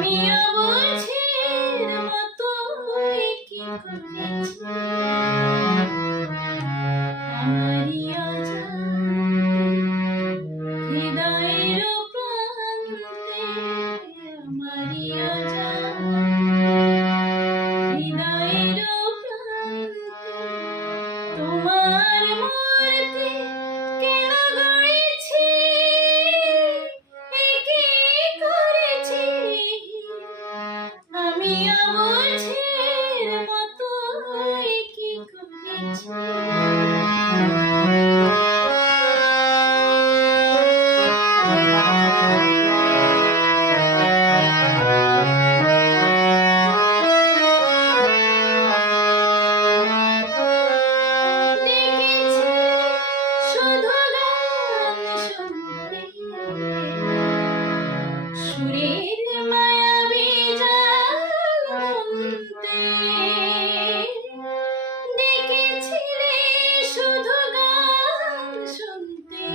আমিও বোঝের মতোই কি করেছি আমারই অজান্তে হৃদয়ের প্রান্তে আমারই অজান্তে হৃদয়ের প্রান্তে তোমার মূর্তি কেন গড়েছি একে করেছি আমিও বোঝের মতোই কি করেছি সুরের মায়াবী জাল বুনতে ডেকেছিলে শুধু গান শুনতে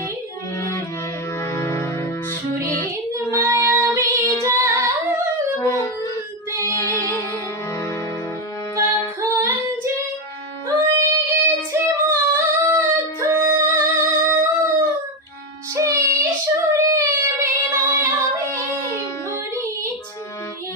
সুরের মায়াবী জাল বুনতে কখন যে হয়ে গেছে মধ্য সেই সুরে বিনায় আমি ভরেছি